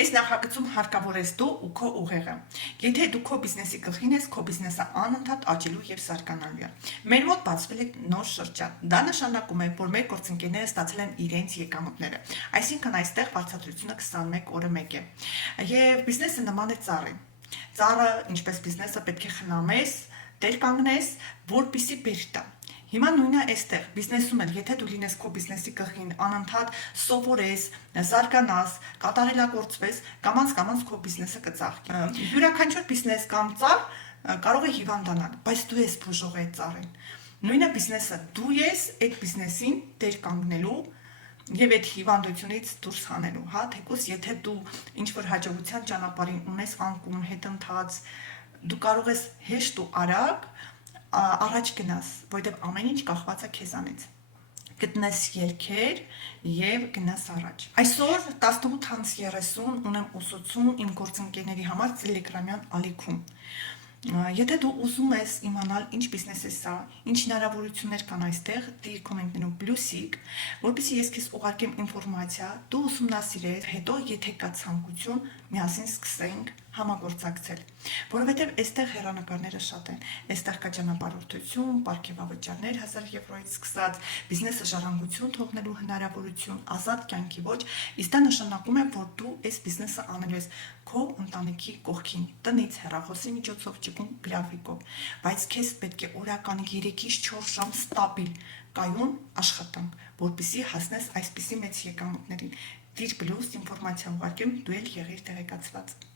Այս նախագծում հարկավոր ես դու ու քո ուղեղը։ Եթե դու քո բիզնեսի գլխին ես, քո բիզնեսը անընդհատ աճելու եւ զարգանալու է։ Մեր մոտ բացվել է նոր շրջան։ Դա նշանակում է, որ մեր գործընկերները ստացել են իրենց եկամուտները։ Այսինքն այստեղ վարձատրությունը 21 օրը մեկ է։ Եվ բիզնեսը նման է ծառի։ Ծառը, ինչպես բիզնեսը, պետք է խնամես, տեր կանգնես, որպեսզի բեր տա։ Հիմա նույնը այստեղ բիզնեսում էլ, եթե դու լինես քո բիզնեսի գլխին, անընդհատ սովորես, զարգանաս, կատարելագործվես, կամաց քո բիզնեսը կծաղկի։ Յուրաքանչյուր բիզնես կամ ծառ կարող է հիվանդանալ, բայց դու ես բուժող այդ ծառին։ Նույնը բիզնեսը, դու ես այդ բիզնեսին տեր կանգնելու եւ այդ հիվանդությունից դուրս հանելու, հա, թեկուզ եթե դու ինչ-որ հաջողության ճանապարհին ունես անկում, հետընթաց, դու կարող ես հեշտ ու արագ առաջ գնաս, որովհետև ամեն ինչ կախված է քեզանից։ Գտնես ելքեր եւ գնաս առաջ։ Այսօր 18:30 ունեմ ուսուցում իմ գործընկերների համար Տելեգրամյան ալիքում։ Եթե դու ուզում ես իմանալ ինչ բիզնես է սա, ինչ հնարավորություններ կան այստեղ, դիր կոմենտներում պլյուսիկ, որպեսզի ես քեզ ուղարկեմ ինֆորմացիա, դու ուսումնասիրես, հետո եթե կա ցանկություն, միասին սկսենք համագործակցել, որովհետև այստեղ հեռանկարները շատ են, այստեղ կա ճանապարհորդություն, պարգևավճարներ 1000 եվրոյից սկսած, բիզնեսը ժառանգություն թողնելու հնարավորություն, ազատ կյանքի ոչ, իսկ դա նշանակում է, որ դու այս բիզնեսը անելու ես քո ընտանիքի կողքին, տնից, հեռախոսի միջոցով, ճկուն գրաֆիկով, բայց քեզ պետք է օրական 3-ից 4 ժամ ստաբիլ կայուն աշխատանք, որպեսզի հասնես այսպիսի մեծ եկամուտներին։ Դիր պլյուս ինֆորմացիա ուղարկեմ, դու էլ եղիր տեղեկացված։